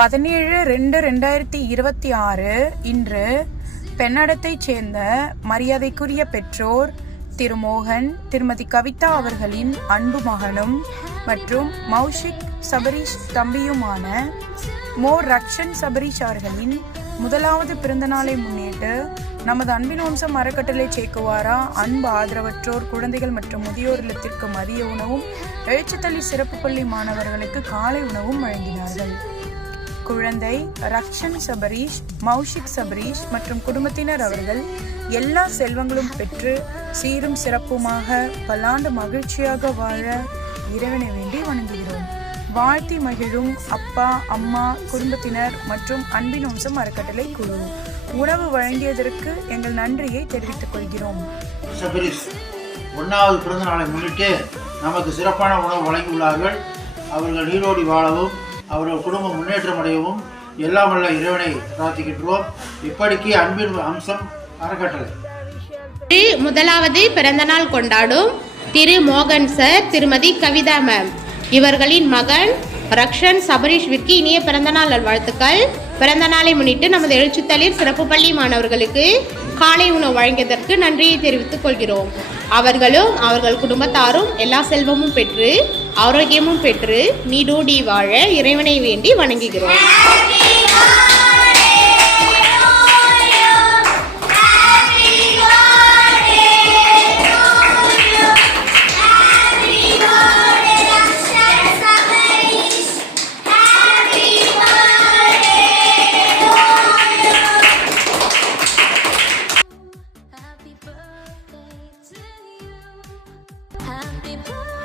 பதினேழு ரெண்டு ரெண்டாயிரத்தி இருபத்தி ஆறு இன்று பெண்ணடத்தைச் சேர்ந்த மரியாதைக்குரிய பெற்றோர் திரு மோகன் திருமதி கவிதா அவர்களின் அன்பு மகனும் மற்றும் மௌஷிக் சபரீஷ் தம்பியுமான மோ. ரக்ஷன் சபரீஷ் அவர்களின் முதலாவது பிறந்தநாளை முன்னிட்டு நமது அன்பின் வம்சம் அறக்கட்டளை சேக்குவாரா? அன்பு ஆதரவற்றோர் குழந்தைகள் மற்றும் முதியோர் இல்லத்திற்கு மதிய உணவும் எழுச்சித்தள்ளி சிறப்பு பள்ளி மாணவர்களுக்கு காலை உணவும் வழங்கினார்கள். குழந்தை ரக்ஷன் சபரீஷ் மௌஷிக் சபரீஷ் மற்றும் குடும்பத்தினர் அவர்கள் எல்லா செல்வங்களும் பெற்று சீரும் சிறப்புமாக பல்லாண்டு மகிழ்ச்சியாக வாழ இறைவனை வேண்டி வணங்குகிறோம். வாழ்த்தி மகிழும் அப்பா அம்மா குடும்பத்தினர் மற்றும் அன்பின் வம்சம் அறக்கட்டளை குழு உணவு வழங்கியதற்கு எங்கள் நன்றியை தெரிவித்துக் கொள்கிறோம். ஒன்றாவது பிறந்த நாளை முன்னிட்டு நமக்கு சிறப்பான உணவு வழங்கியுள்ளார்கள். அவர்கள் நீரோடி வாழவும் அவர்கள் குடும்பம் முன்னேற்றம் அடையவும் எல்லாம் வல்ல இறைவனை பிரார்த்திக்கின்றோம். இப்படிக்கு அன்பின் அம்சம் அறக்கட்டளை. முதலாவது பிறந்தநாள் கொண்டாடும் திரு மோகன் சார் திருமதி கவிதா மேம் இவர்களின் மகன் ரக்ஷன் சபரீஷ்விற்கு இனிய பிறந்தநாள் நல்வாழ்த்துக்கள். பிறந்த நாளை முன்னிட்டு நமது எழுச்சித்தளிர் சிறப்பு பள்ளி மாணவர்களுக்கு காலை உணவு வழங்கியதற்கு நன்றியை தெரிவித்துக் கொள்கிறோம். அவர்களும் அவர்கள் குடும்பத்தாரும் எல்லா செல்வமும் பெற்று ஆரோக்கியமும் பெற்று நீடோடி வாழ இறைவனை வேண்டி வணங்குகிறோம் Happy birthday.